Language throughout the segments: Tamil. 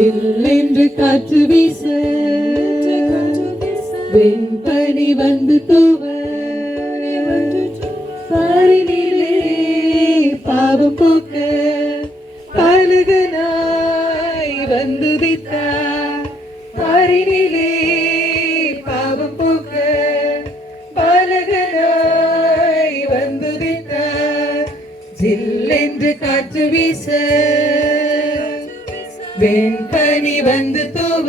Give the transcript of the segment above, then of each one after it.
ஜில்லென்று காற்று வீச வெண்பனி வந்து தூவ பாரினிலே பாவம் போக்க பாலகனாய் வந்து வித்தார். பாரினிலே பாவம் போக்க பாலகனாய் வந்து வித்தார். ஜில்லென்று காற்று வீச வெண்பனி வந்து தூவ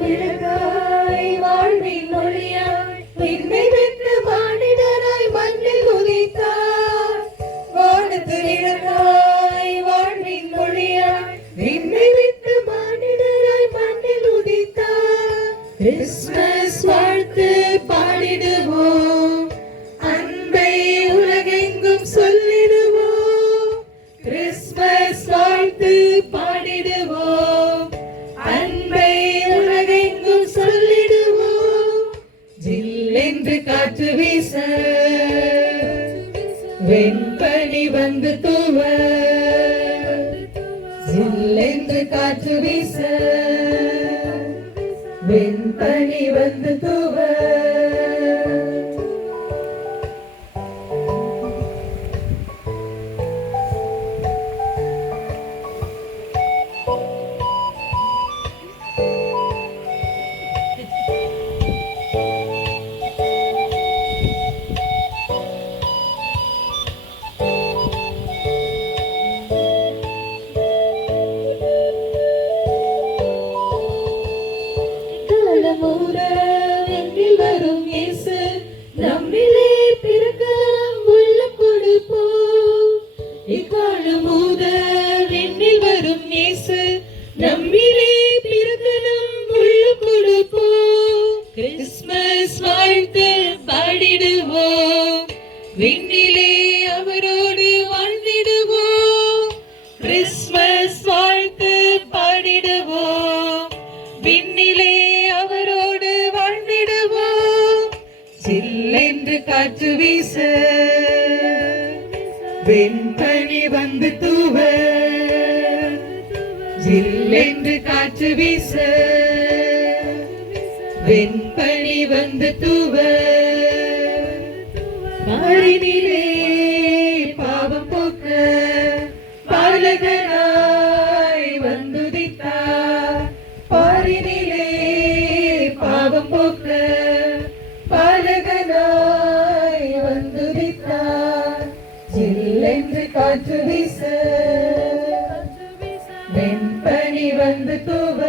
விளக்காய் வாழ்வின் ஒளியாய் விண்ணை விட்டு மானிடராய் மண்ணில் உதித்தார். வானத்து விளக்காய் வாழ்வின் ஒளியாய் விண்ணை விட்டு மானிடராய் மண்ணில் உதித்தார். கிறிஸ்மஸ் வாழ்த்து பாடிடுவோம், அன்பை உலகெங்கும் சொல்லிடுவோம். கிறிஸ்மஸ் வாழ்த்து பாடிடுவோம், அன்பை உலகெங்கும் சொல்லிடுவோம். ஜில்லென்று காற்று வீச வெண்பனி வந்து தூவ. ஜில்லென்று காற்று வீச வெண்பனி வந்து தூவ. வரும் இயேசு நம்மிலே பிறக்க உள்ளம் கொடுப்போம். இக்காலம் முதல் விண்ணில் வரும் இயேசு நம்மிலே பிறக்க உள்ளம் கொடுப்போம். கிறிஸ்மஸ் வாழ்த்து பாடிடுவோம், விண்ணிலே அவரோடு வாழ்ந்திடுவோம். கிறிஸ்மஸ் வாழ்த்து பாடிடுவோம், விண்ணிலே அவரோடு வாழ்ந்திடுவோம். ஜில்லென்று காற்று வீச வெண்பனி வந்து தூவ. ஜில்லென்று காற்று வீச வெண்பனி வந்து தூவ. பாரினிலே பாவம் போக்க பாலகனாய் வந்துதித்தார். பாரினிலே பாவம் போக்க பாலகனாய் வந்துதித்தார். ஜில்லென்று காற்று வீச வெண்பனி வந்து தூவ.